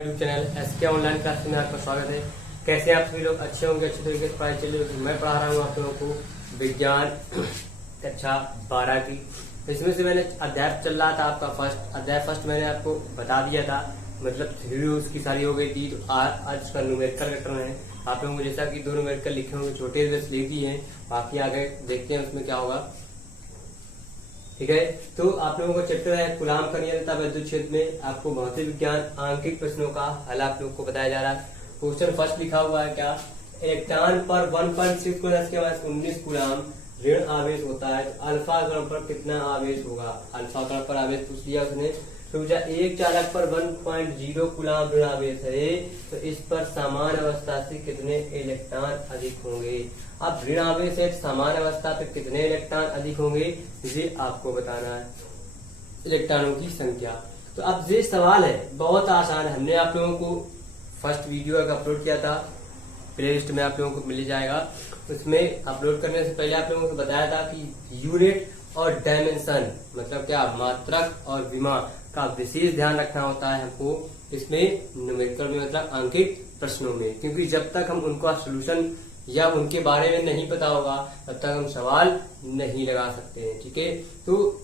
YouTube channel SK online class में आपका स्वागत है। कैसे आप सभी लोग अच्छे होंगे, अच्छे तरीके से पढ़ाई चलिए। मैं पढ़ा रहा हूँ आप लोगों को विज्ञान कक्षा 12 की। इसमें से मैंने अध्याय चल रहा था आपका फर्स्ट मैंने आपको बता दिया था, मतलब थ्योरी उसकी सारी हो गई थी। तो आज उसका न्यूमेरिकल पैटर्न है। आप लोगों को जैसा कि दो न्यूमेरिकल लिखे होंगे, छोटे बस लिख दिए हैं, बाकी आगे देखते हैं उसमें क्या होगा। ठीक है, तो आप लोगों को चैप्टर है कूलाम का नियम तथा विद्युत क्षेत्र में आपको भौतिक विज्ञान आंकिक प्रश्नों का हल आप लोग को बताया जा रहा है। क्वेश्चन फर्स्ट लिखा हुआ है क्या, इलेक्ट्रॉन पर 1.6 × 10⁻19 कूलाम ऋण आवेश होता है, तो अल्फा कण पर कितना आवेश होगा। अल्फा कण पर आवेश पूछ लिया उसने। तो एक चालक पर 1.0 कूलाम ऋण आवेश है, तो इस पर समान अवस्था से कितने इलेक्ट्रॉन अधिक होंगे। अब ऋण आवेश है, समान अवस्था पे कितने इलेक्ट्रॉन अधिक होंगे ये आपको बताना है, इलेक्ट्रॉनों की संख्या। तो अब ये सवाल है बहुत आसान है। हमने आप लोगों को फर्स्ट वीडियो अपलोड किया था, प्ले लिस्ट में आप लोगों को मिल जाएगा। उसमें अपलोड करने से पहले आप लोगों को बताया था कि यूनिट और डायमेंशन मतलब क्या, मात्रक और विमा का विशेष ध्यान रखना होता है हमको इसमें न्यूमेरिकल में, मतलब अंकित प्रश्नों में। क्योंकि जब तक हम उनका सोल्यूशन या उनके बारे में नहीं पता होगा तब तक हम सवाल नहीं लगा सकते हैं। ठीक है, तो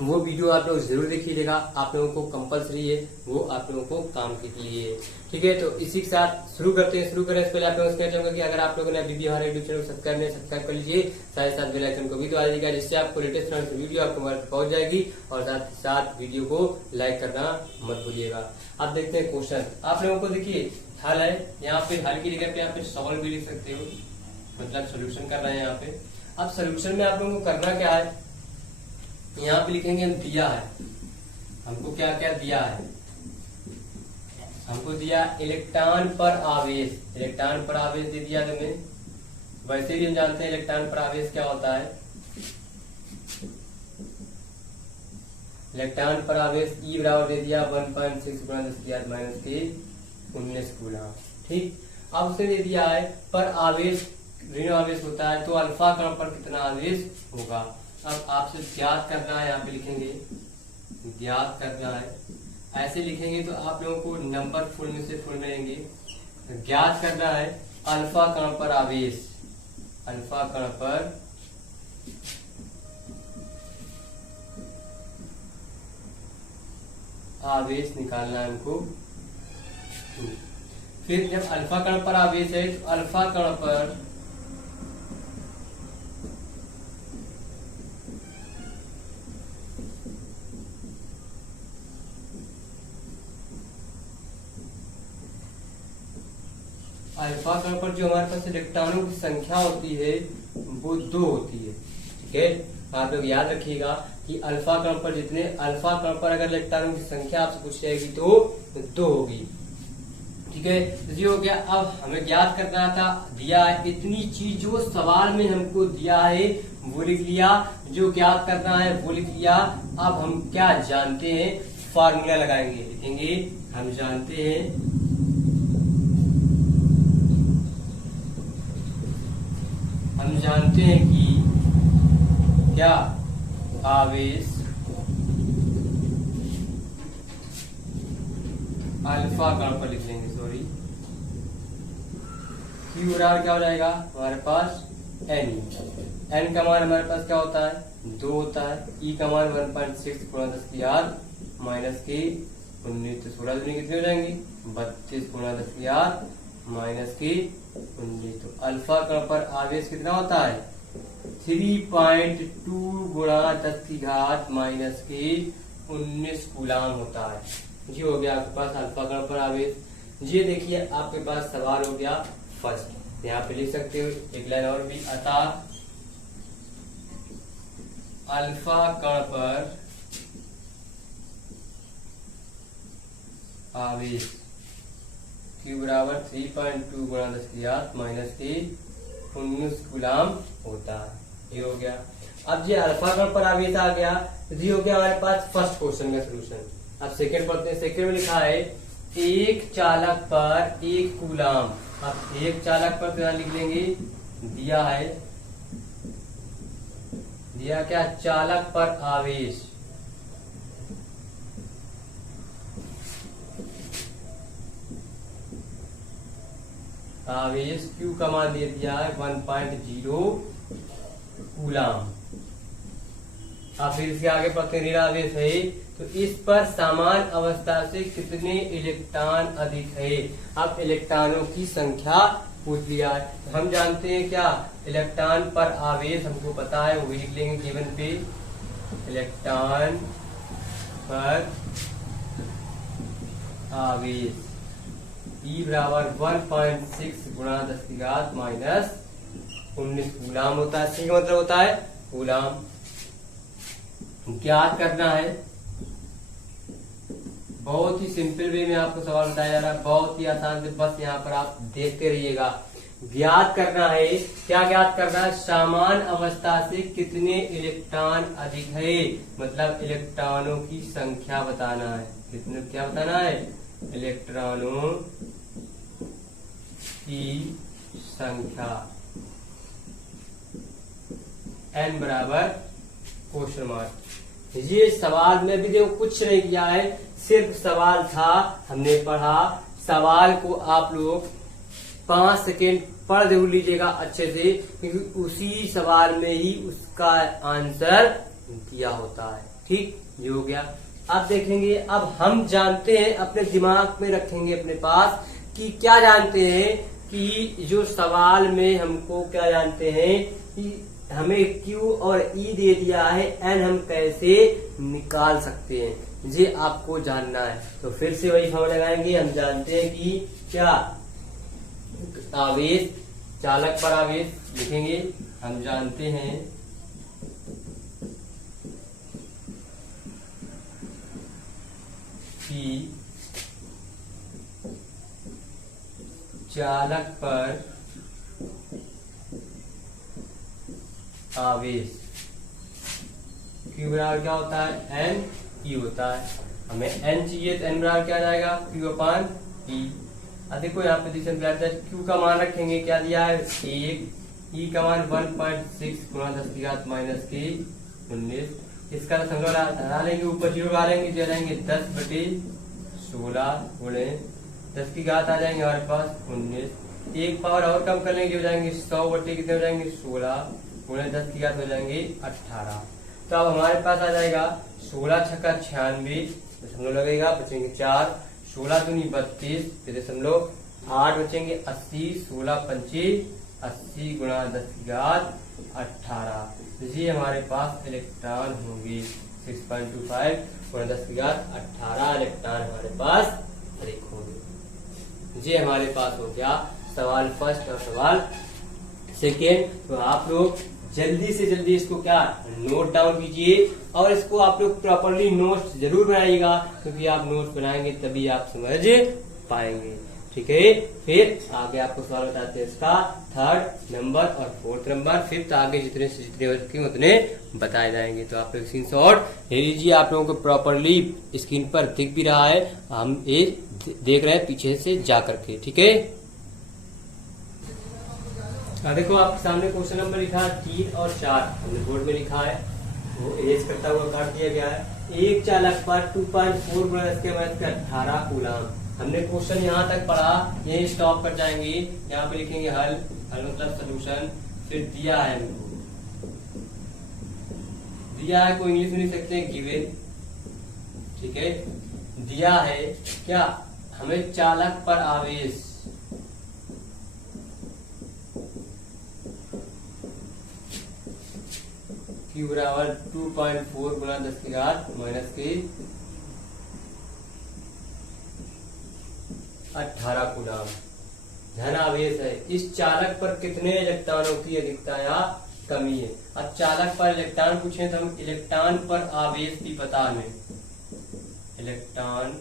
वो वीडियो आप लोग जरूर देखिएगा, आप लोगों को कंपलसरी है, वो आप लोगों को काम के लिए। ठीक है, तो इसी के साथ शुरू करते हैं। शुरू करने से पहले आप लोगों से कहना चाहूंगा कि अगर आप लोगों ने अभी भी हमारे यूट्यूब चैनल को सब्सक्राइब कर लीजिए, साथ ही साथ बेल आइकन को भी दबा दीजिएगा, जिससे आपको लेटेस्ट वीडियो आपको मोबाइल पर पहुंच जाएगी। और साथ ही साथ वीडियो को लाइक करना मत भूलिएगा। अब देखते हैं क्वेश्चन। आप लोगों को देखिए हल है, यहाँ पे हल की जगह पे यहाँ पे सॉल्व भी लिख सकते हो, मतलब सोल्यूशन कर रहे हैं यहाँ पे। अब सोल्यूशन में आप लोगों को करना क्या है, यहाँ पे लिखेंगे हम दिया है, हमको क्या क्या दिया है। हमको दिया इलेक्ट्रॉन पर आवेश, इलेक्ट्रॉन पर आवेश दे दिया तुम्हें। वैसे भी हम जानते हैं इलेक्ट्रॉन पर आवेश क्या होता है। इलेक्ट्रॉन पर आवेश E बराबर दे दिया 1.6 × 10⁻⁻19 कूलाम। ठीक, अब उसे दे दिया है पर आवेश ऋण आवेश होता है, तो अल्फा कण पर कितना आवेश होगा। अब आपसे ज्ञात करना है, यहाँ पे लिखेंगे ज्ञात करना है। ऐसे लिखेंगे तो आप लोगों को नंबर फुल में से फुल मिलेंगे। ज्ञात करना है अल्फा कण पर आवेश, अल्फा कण पर आवेश निकालना है हमको। फिर जब अल्फा कण पर आवेश है तो अल्फा कण पर अल्फा कण पर जो हमारे पास इलेक्ट्रॉनों की संख्या होती है वो 2 होती है। ठीक है, आप लोग याद रखिएगा कि अल्फा कण पर जितने अल्फा कण पर अगर इलेक्ट्रॉनों की संख्या आपसे पूछ जाएगी तो 2 होगी। ठीक है, ये हो गया। अब हमें ज्ञात करना था, दिया है इतनी चीज, जो सवाल में हमको दिया है वो लिख लिया, जो ज्ञात करना है वो लिख लिया। अब हम क्या जानते हैं, फार्मूला लगाएंगे, लिखेंगे हम जानते हैं कि क्या आवेश अल्फा कण पर लिख लेंगे, सॉरी Q बराबर क्या हो जाएगा हमारे पास N का मान हमारे पास क्या होता है 2 होता है। E का मान 1.6 × 10⁻⁻19, तो 16 दूनी कितने हो जाएंगे 32 × 10⁻⁻19। तो अल्फा कण पर आवेश कितना होता है 3.2 × 10⁻⁻19 कूलाम होता है। जी हो गया आपके पास अल्फा कण पर आवेश। ये देखिए आपके पास सवाल हो गया फर्स्ट, यहाँ पे लिख सकते हो एक लाइन और भी, अतः अल्फा कण पर आवेश Q बराबर 3.2 × 10⁻⁻19 कूलाम होता है। ये हो गया। अब ये अल्फा कण पर आवेश आ गया, ये हो गया हमारे पास फर्स्ट क्वेश्चन का सोल्यूशन। अब सेकंड पढ़ते हैं। सेकंड में लिखा है एक चालक पर 1 कूलाम। अब एक चालक पर क्या लिख लेंगे, दिया है, दिया क्या, चालक पर आवेश आवेश Q का मान दे दिया है 1.0 कूलाम। अब फिर इसके आगे पढ़ते ऋण आवेश है, तो इस पर समान अवस्था से कितने इलेक्ट्रॉन अधिक है। अब इलेक्ट्रॉनों की संख्या पूछ लिया है, तो हम जानते हैं क्या, इलेक्ट्रॉन पर आवेश हमको पता है, वो लिख लेंगे गिवन पे, इलेक्ट्रॉन पर आवेश E बराबर 1.6 गुणा 10⁻⁻19 कूलाम होता है। ठीक मतलब होता है कूलाम। ज्ञात करना है, बहुत ही सिंपल वे में आपको सवाल बताया जा रहा है, बहुत ही आसान से, बस यहाँ पर आप देखते रहिएगा। ज्ञात करना है, क्या ज्ञात करना है, समान अवस्था से कितने इलेक्ट्रॉन अधिक है, मतलब इलेक्ट्रॉनों की संख्या बताना है। कितने, क्या बताना है, इलेक्ट्रॉनों की संख्या। n बराबर क्वेश्चन मार्क। ये सवाल में भी देखो कुछ नहीं किया है, सिर्फ सवाल था, हमने पढ़ा। सवाल को आप लोग 5 सेकेंड पढ़ जरूर लीजिएगा अच्छे से, क्योंकि उसी सवाल में ही उसका आंसर दिया होता है। ठीक, ये हो गया। अब देखेंगे, अब हम जानते हैं, अपने दिमाग में रखेंगे अपने पास कि क्या जानते हैं, कि जो सवाल में हमको क्या जानते हैं कि हमें Q और E दे दिया है, N हम कैसे निकाल सकते हैं, ये आपको जानना है। तो फिर से वही फॉर्मूला लगाएंगे। हम जानते हैं कि क्या, आवेश, चालक पर आवेश लिखेंगे, हम जानते हैं कि चालक पर आवेश Q बराबर क्या होता है, N E होता है। हमें N चाहिए तो N बराबर क्या आ जाएगा, Q/E। अब देखो यहाँ पोजीशन पे Q का मान रखेंगे, क्या दिया है 1, E का मान 1.6 गुणा 10⁻⁻19। इसका दशमलव हटा लेंगे, ऊपर 0 डालेंगे, जो जाएंगे 10/16 गुणे 10 की घात आ जाएंगे हमारे पास 19। एक पावर और कम कर लेंगे, हो जाएंगे 100/, कितने हो जाएंगे 16 गुणे 10 की घात हो जाएंगे 18। तो अब हमारे पास आ जाएगा 16 छक्का 96, दशमलव लगेगा, बचेंगे 4, 16 दूनी 32, फिर दशमलव 8 बचेंगे 80, 16×5 80 गुणा 10 की घात 18। ये हमारे पास इलेक्ट्रॉन होंगे 6.25 गुणा 10 की घात 18 इलेक्ट्रॉन हमारे पास अधिक होंगे। ये हमारे पास हो गया सवाल फर्स्ट और सवाल सेकेंड। तो आप लोग जल्दी से जल्दी इसको क्या नोट डाउन कीजिए, और इसको आप लोग प्रॉपरली नोट्स जरूर बनाइएगा, क्योंकि आप नोट्स बनाएंगे तभी आप समझ पाएंगे। ठीक है, फिर आगे आपको सवाल बताते हैं इसका 3rd नंबर और 4th नंबर, फिर आगे जितने से जितने हो सके उतने बताए जाएंगे। तो आप लोग स्क्रीनशॉट ले लीजिए, आप लोगों को प्रॉपरली स्क्रीन पर दिख भी रहा है, हम ये देख रहे हैं पीछे से जा करके। ठीक है, देखो आपके सामने क्वेश्चन नंबर लिखा है 3 और 4, हमने बोर्ड में लिखा है, वो इरेज करता हुआ काट दिया गया है। एक चालक पर 2.4 गुणा 10⁻⁻18 कूलाम। हमने क्वेश्चन यहाँ तक पढ़ा, यही स्टॉप कर जाएंगे, यहाँ पे लिखेंगे हल, हल मतलब सोल्यूशन। फिर दिया है हमको, दिया है, कोई इंग्लिश में लिख सकते हैं गिवन। ठीक है, दिया है क्या, हमें चालक पर आवेश Q बराबर 2.4 गुणा 10 की घात -18 कूलाम धन आवेश है। इस चालक पर कितने इलेक्ट्रॉनों की अधिकता या कमी है। अब चालक पर इलेक्ट्रॉन पूछे तो हम इलेक्ट्रॉन पर आवेश भी पता हमें, इलेक्ट्रॉन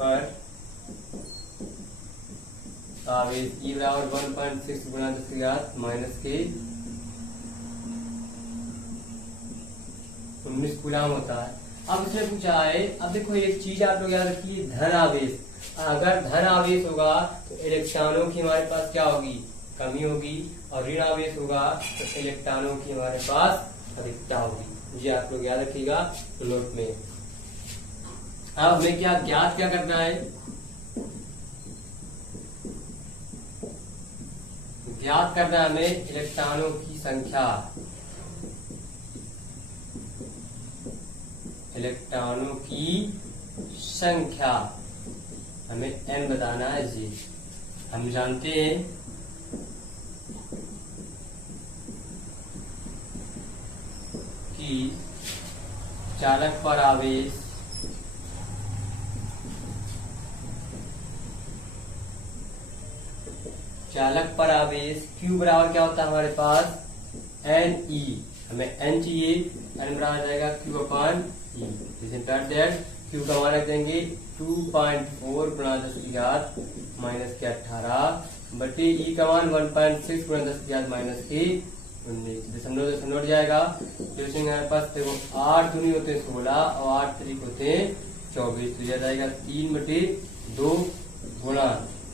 पर आवेश E बराबर 1.6 गुणा 10 की घात -19 कूलाम होता है। अब इसमें पूछा है, अब देखो एक चीज आप लोग याद रखिए, धन आवेश। अगर धन आवेश होगा तो इलेक्ट्रॉनों की हमारे पास क्या होगी, कमी होगी, और ऋण आवेश होगा तो इलेक्ट्रॉनों की हमारे पास अधिकता होगी। ये आप लोग याद रखिएगा नोट में। अब हमें क्या ज्ञात क्या करना है, ज्ञात करना हमें इलेक्ट्रॉनों की संख्या, इलेक्ट्रॉनों की संख्या हमें n बताना है जी। हम जानते हैं कि चालक पर आवेश Q बराबर क्या होता है हमारे पास NE, हमें N चाहिए, N बराबर जाएगा Q अपॉन E। Q का मान रख देंगे 2.4 गुणा 10 की घात माइनस के 18 बटे E का मान 1.6 गुणा 10 की घात माइनस के 19, दशमलव दशमलव हमारे पास देखो 8 दूनी होते हैं 16 और 8 तरीक होते हैं 24, तो यह जाएगा 3/2 गुणा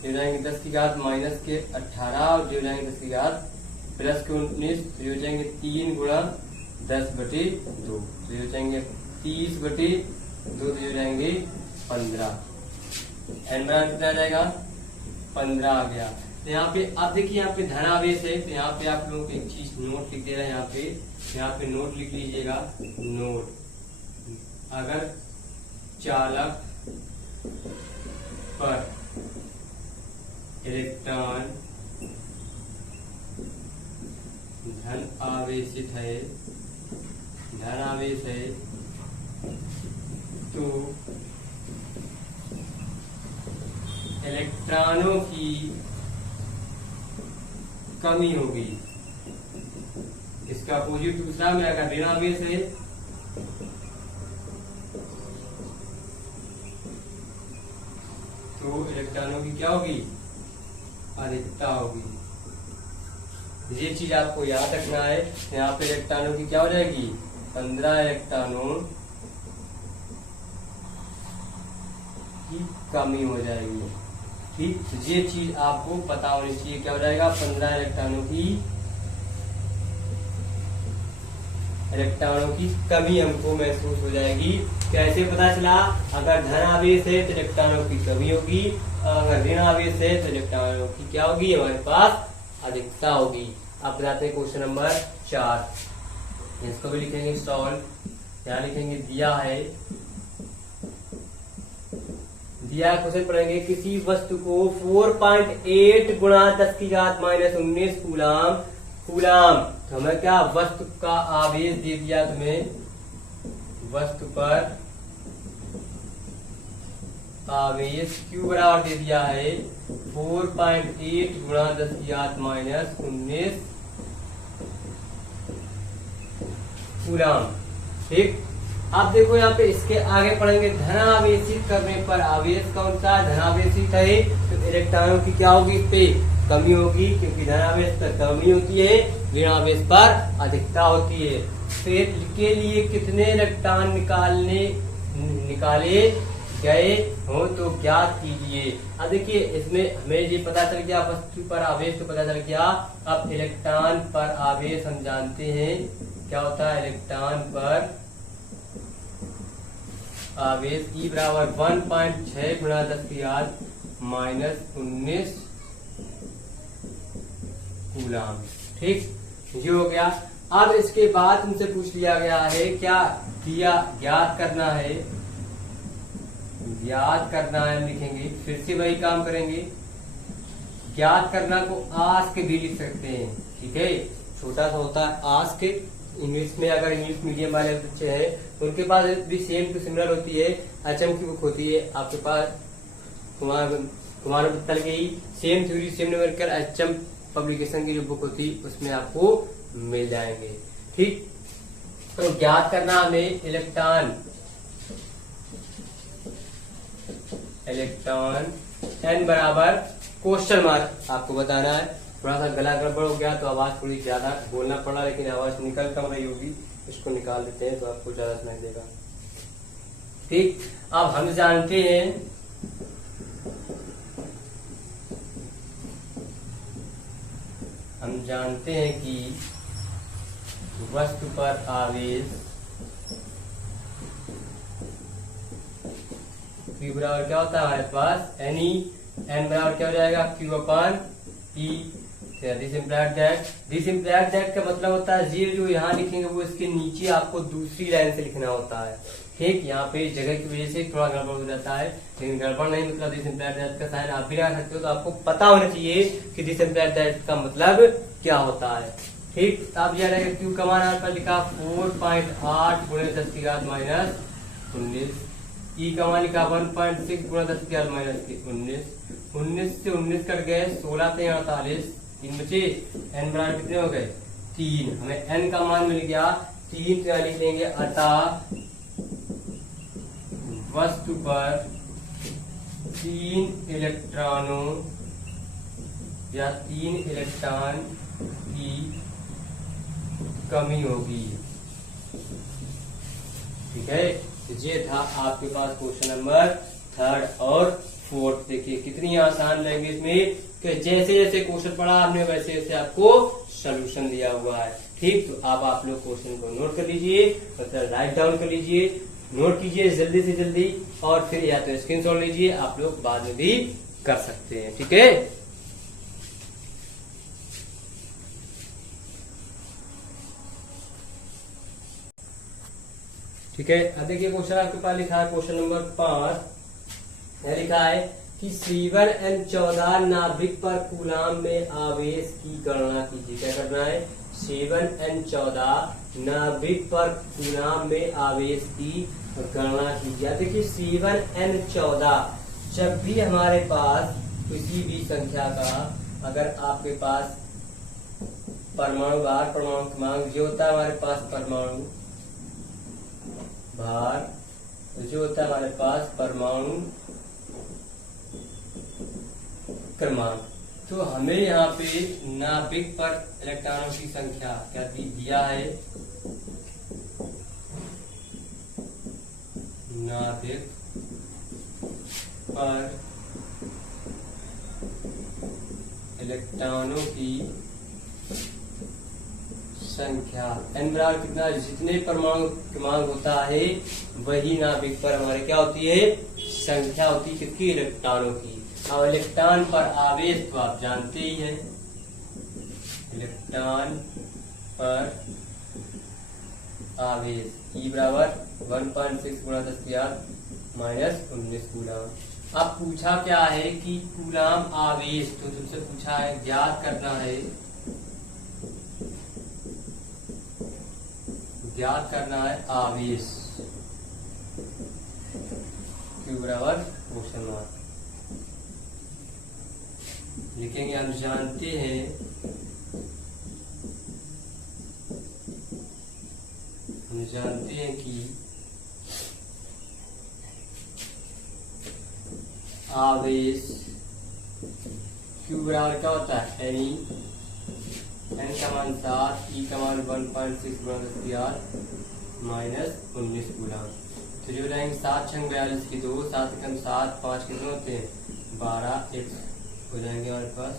हो जाएंगे 10 की घात माइनस के 18 और जो जाएंगे 10 की घात प्लस के 19, तो हो जाएंगे 3 गुणा 10/2, तो हो जाएंगे 30/2, तो हो जाएंगे 15। एन बराबर कितना आ जाएगा 15 आ गया। तो यहाँ पे आप देखिए यहाँ पे धन आवेश है, तो यहाँ पे आप लोगों को एक चीज नोट लिख दे रहा है, यहाँ पे नोट लिख लीजिएगा। नोट, अगर चालक पर इलेक्ट्रॉन धन आवेशित है, धन आवेश है, तो इलेक्ट्रॉनों की कमी होगी। इसका अपोजिट दूसरा में अगर ऋण आवेश है तो इलेक्ट्रॉनों की क्या होगी अधिकता होगी। ये चीज आपको याद रखना है। यहाँ पे इलेक्ट्रॉनों की क्या हो जाएगी 15 इलेक्ट्रॉनों की कमी हो जाएगी। ठीक, तो ये चीज आपको पता होनी चाहिए, क्या हो जाएगा 15 इलेक्ट्रॉनों की कमी हमको महसूस हो जाएगी। कैसे पता चला, अगर धन आवेश है तो इलेक्ट्रॉनों की कमी होगी, अगर ऋण आवेश है तो इलेक्ट्रॉनों की क्या होगी हमारे पास अधिकता होगी। अब बताते हैं क्वेश्चन नंबर 4, इसको भी लिखेंगे सॉल्व। यहाँ लिखेंगे दिया है, दिया क्वेश्चन पढ़ेंगे किसी वस्तु को 4.8 गुणा 10 की घात माइनस 19 कूलाम, तो हमें क्या वस्तु का आवेश दे दिया, तुम्हें वस्तु पर आवेश Q बराबर दे दिया है 4.8 गुणा 10 की घात माइनस 19 कूलाम। ठीक, अब देखो यहाँ पे इसके आगे पढ़ेंगे धनावेशित करने पर आवेश कौन सा धनावेशित है, तो इलेक्ट्रॉनों की क्या होगी इस पे कमी होगी, क्योंकि धनावेश पर कमी होती है, ऋणावेश पर अधिकता होती है। तो के लिए कितने इलेक्ट्रॉन निकाले गए हो तो ज्ञात कीजिए। अब देखिए इसमें हमें ये पता चल गया वस्तु पर आवेश तो पता चल गया। अब इलेक्ट्रॉन पर आवेश हम जानते हैं क्या होता है, इलेक्ट्रॉन पर आवेश E बराबर 1.6 गुणा 10 की घात माइनस 19 कूलाम। ठीक, ये हो गया। अब इसके बाद तुमसे पूछ लिया गया है क्या दिया ज्ञात करना है, ज्ञात करना है हम लिखेंगे, फिर से वही काम करेंगे। ज्ञात करना को आस्क भी लिख सकते हैं, ठीक है, छोटा सा होता है आस्क। इंग्लिश में अगर इंग्लिश मीडियम वाले बच्चे हैं तो उनके पास भी सेम टू सिमिलर होती है, HM की बुक होती है, आपके पास कुमार मित्तल की same theory same numerical HM publication की जो बुक होती है उसमें आपको मिल जाएंगे। ठीक, तो ज्ञात करना हमें इलेक्ट्रॉन n बराबर क्वेश्चन मार्क आपको बताना है। थोड़ा सा गला गड़बड़ हो गया तो आवाज थोड़ी ज्यादा बोलना पड़ा, लेकिन आवाज निकल कम रही होगी, इसको निकाल देते हैं तो आपको ज्यादा सुनाई देगा। ठीक, अब हम जानते हैं कि वस्तु पर आवेश Q बराबर क्या होता है हमारे पास N बराबर क्या हो जाएगा Q अपॉन E। सकते हैं। दिस इम्प्लाइड दैट का मतलब होता है जीरो जो यहाँ लिखेंगे वो इसके नीचे आपको दूसरी लाइन से लिखना होता है। ठीक, यहाँ पे जगह की वजह से थोड़ा गड़बड़ हो जाता है, लेकिन गड़बड़ नहीं मतलब दिस इम्प्लाइड दैट का साइन आप भी लगा सकते हो। तो आपको पता होना चाहिए कि दिस इम्प्लाइड दैट का मतलब क्या होता है। ठीक, आप यह रहेगा क्यू का मान आपका लिखा 4.8 गुणे 10 की घात माइनस 19। ई का मान लिखा 1.6 गुणा 10 की घात माइनस 19। 19 से 19 कट गए, 16 से 48, 3 बचे। एन बराबर कितने हो गए? 3। हमें एन का मान मिल गया 3। क्या लिख लेंगे? अतः वस्तु पर 3 इलेक्ट्रॉनों या 3 इलेक्ट्रॉन की कमी होगी। ठीक है, ये था आपके पास क्वेश्चन नंबर 3 और 4। देखिए कितनी आसान लैंग्वेज में कि जैसे जैसे क्वेश्चन पढ़ा आपने वैसे वैसे आपको सोल्यूशन दिया हुआ है। ठीक, तो आप लोग क्वेश्चन को नोट कर लीजिए, मतलब राइट डाउन कर लीजिए, नोट कीजिए जल्दी से जल्दी, और फिर या तो स्क्रीनशॉट लीजिए, आप लोग बाद में भी कर सकते हैं। ठीक है, ठीक है। अब देखिए क्वेश्चन आपके पास लिखा है क्वेश्चन नंबर 5। यह लिखा है कि C1N14 नाभिक पर कूलाम में आवेश की गणना कीजिए। क्या करना है? C1N14 नाभिक पर कूलाम में आवेश की गणना कीजिए। देखिए C1N14, जब भी हमारे पास किसी भी संख्या का अगर आपके पास परमाणु भार परमाणु क्रमांक जो होता है हमारे पास परमाणु भार जो होता है हमारे पास परमाणु क्रमांक, तो हमें यहाँ पे नाभिक पर इलेक्ट्रॉनों की संख्या क्या दिया है? नाभिक पर इलेक्ट्रॉनों की संख्या n बराबर कितना? जितने परमाणु क्रमांक होता है वही नाभिक पर हमारे क्या होती है? संख्या होती है कितनी? इलेक्ट्रॉनों की। अब इलेक्ट्रॉन पर आवेश तो आप जानते ही हैं, इलेक्ट्रॉन पर आवेश E बराबर 1.6 गुणा 10 की घात माइनस 19 कूलाम। अब पूछा क्या है कि कूलाम आवेश, तो तुमसे पूछा है ज्ञात करना है, ज्ञात करना है आवेश Q बराबर क्वेश्चन मार्क लिखेंगे। हम जानते हैं कि आवेश Q बराबर क्या होता है? N का मान 7, E का मान 1.6 गुणा 10 की घात माइनस 19 कूलाम। तो जो रहेंगे 7 छंग 42 की 2, 7 कम 7, 5 कितने होते हैं? 12, 1 हो जाएंगे हमारे पास।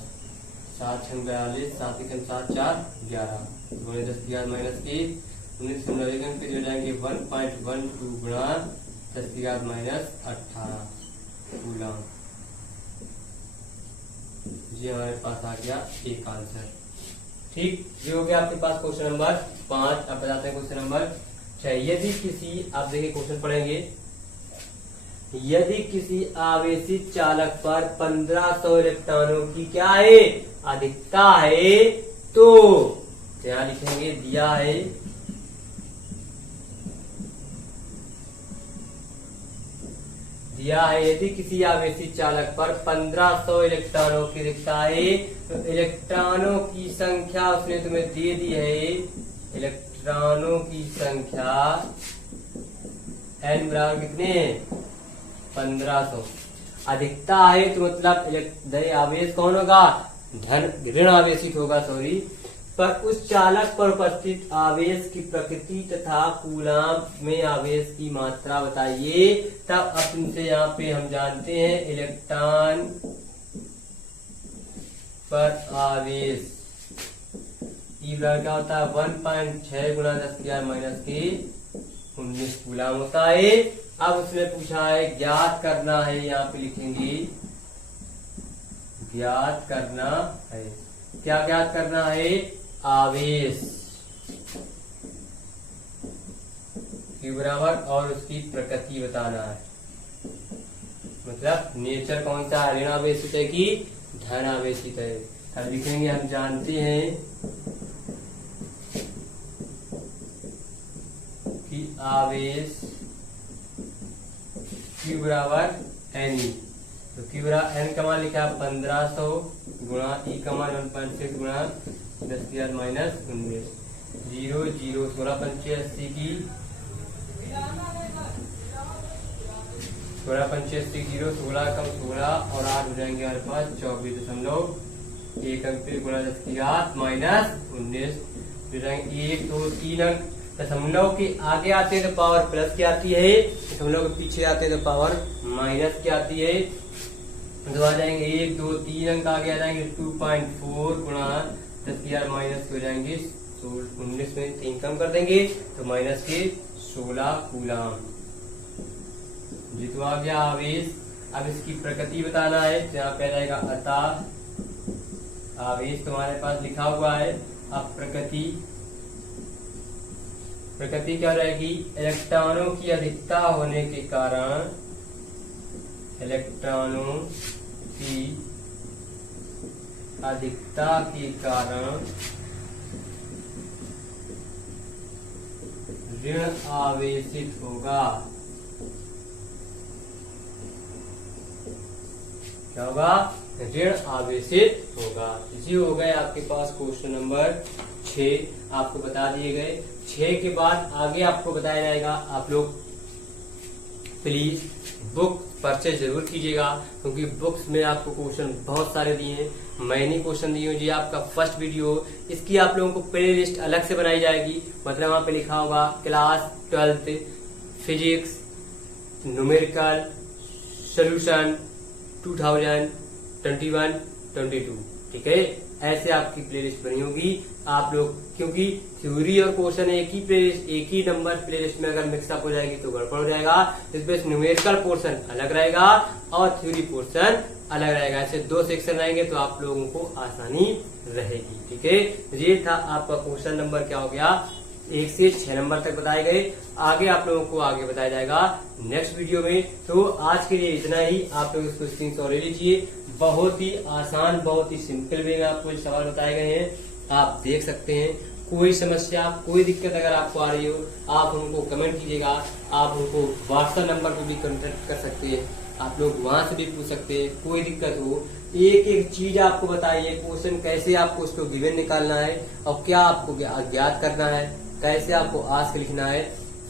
7 छंग 42, 7 कम 7, 4, 11 गुणे 10 की घात माइनस 1, 19 कम 9 फिर हो जाएंगे 1.12 गुणा 10 की घात माइनस 18 कूलाम। ये हमारे पास आ गया एक आंसर। ठीक, ये हो गया आपके पास क्वेश्चन नंबर 5। अब बताते हैं क्वेश्चन नंबर 6। यदि किसी, आप देखिए क्वेश्चन पढ़ेंगे, यदि किसी आवेशित चालक पर 1500 इलेक्ट्रॉनों की क्या है? अधिकता है, तो यहाँ लिखेंगे दिया है यदि किसी आवेशित चालक पर 1500 इलेक्ट्रॉनों की अधिकता है, तो इलेक्ट्रॉनों की संख्या उसने तुम्हें दे दी है। इलेक्ट्रॉनों की संख्या n बराबर कितने? 1500। अधिकता है तो मतलब आवेश कौन होगा? ऋण आवेशित होगा, सॉरी। पर उस चालक पर उपस्थित आवेश की प्रकृति तथा कूलाम में आवेश की मात्रा बताइए। तब अपन से यहाँ पे हम जानते हैं इलेक्ट्रॉन पर आवेश E बराबर क्या होता है? 1.6 गुणा 10 की घात माइनस के 19 कूलाम होता है। अब उसने पूछा है ज्ञात करना है, यहाँ पे लिखेंगे ज्ञात करना है। क्या ज्ञात करना है? आवेश Q बराबर और उसकी प्रकृति बताना है। मतलब नेचर कौन सा है, ऋण आवेशित है कि धन आवेशित है। अब लिखेंगे, हम जानते हैं कि आवेश Q बराबर NE। तो Q बराबर N का मान लिखा है 1500 गुणा E का मान 1.6 गुणा 10⁻⁻19 0 0 16 पंचे 80 की 16 पंचे 80 0 16 कम 16 और 8 हो जाएंगे हमारे पास 24.1 अंक पे गुणा 10⁻⁻19 हो जाएंगे 1 2 3 अंक। दशमलव के आगे आते हैं तो पावर प्लस की आती है, दशमलव के पीछे आते हैं तो पावर माइनस की आती है। तो आ जाएंगे 1 2 3 अंक आगे आ जाएंगे 2.4 गुणा 10⁻⁻ हो जाएंगे 19 में 3 कम कर देंगे तो माइनस के 16 कूलम। जी तो आ गया आवेश। अब इसकी प्रकृति बताना है, तो यहाँ पे जाएगा अतः आवेश तुम्हारे पास लिखा हुआ है। अब प्रकृति क्या रहेगी? इलेक्ट्रॉनों की अधिकता होने के कारण, इलेक्ट्रॉनों की अधिकता के कारण ऋण आवेशित होगा। क्या होगा? ऋण आवेशित होगा। ये हो गए आपके पास क्वेश्चन नंबर 6 आपको बता दिए गए। 6 के बाद आगे आपको बताया जाएगा। आप लोग प्लीज बुक परचेज जरूर कीजिएगा, क्योंकि बुक्स में आपको क्वेश्चन बहुत सारे दिए हैं। मैंने क्वेश्चन दिए हैं, जी आपका फर्स्ट वीडियो, इसकी आप लोगों को प्ले लिस्ट अलग से बनाई जाएगी। मतलब वहां पे लिखा होगा class 12th physics numerical solution 2021-22, ठीक है। ऐसे आपकी प्लेलिस्ट बनी होगी। आप लोग, क्योंकि थ्योरी और क्वेश्चन एक ही प्लेलिस्ट, एक ही नंबर प्लेलिस्ट में अगर मिक्सअप हो जाएगी तो गड़बड़ हो जाएगा। इसमें न्यूमेरिकल पोर्शन अलग रहेगा और थ्योरी पोर्शन अलग रहेगा। ऐसे 2 सेक्शन रहेंगे तो आप लोगों को आसानी रहेगी, ठीक है। ये था आपका क्वेश्चन नंबर क्या हो गया, 1 से 6 नंबर तक बताए गए। आगे आप लोगों को आगे बताया जाएगा नेक्स्ट वीडियो में। तो आज के लिए इतना ही। आप लोग इसको स्क्रीनशॉट ले लीजिए। बहुत ही आसान, बहुत ही सिंपल वे में आपको सवाल बताए गए हैं, आप देख सकते हैं। कोई समस्या, कोई दिक्कत अगर आपको आ रही हो, आप उनको कमेंट कीजिएगा। आप उनको व्हाट्सएप नंबर पर भी कांटेक्ट कर सकते हैं। आप लोग वहां से भी पूछ सकते हैं। कोई दिक्कत हो, एक एक चीज आपको बताइए, क्वेश्चन कैसे आपको उसको गिवन निकालना है और क्या आपको ज्ञात करना है, कैसे आपको आस्क लिखना है,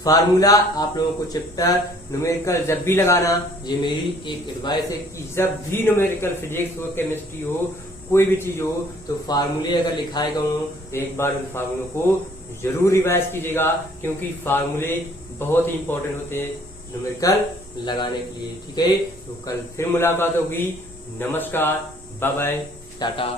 फार्मूला आप लोगों को चैप्टर न्यूमेरिकल जब भी लगाना, ये मेरी एक एडवाइस है कि जब भी न्यूमेरिकल फिजिक्स हो, केमिस्ट्री हो, कोई भी चीज हो, तो फार्मूले अगर लिखाए गए हो तो एक बार उन फार्मूलों को जरूर रिवाइज कीजिएगा, क्योंकि फार्मूले बहुत ही इंपॉर्टेंट होते हैं न्यूमेरिकल लगाने के लिए, ठीक है। तो कल फिर मुलाकात होगी। नमस्कार, बाय बाय, टाटा।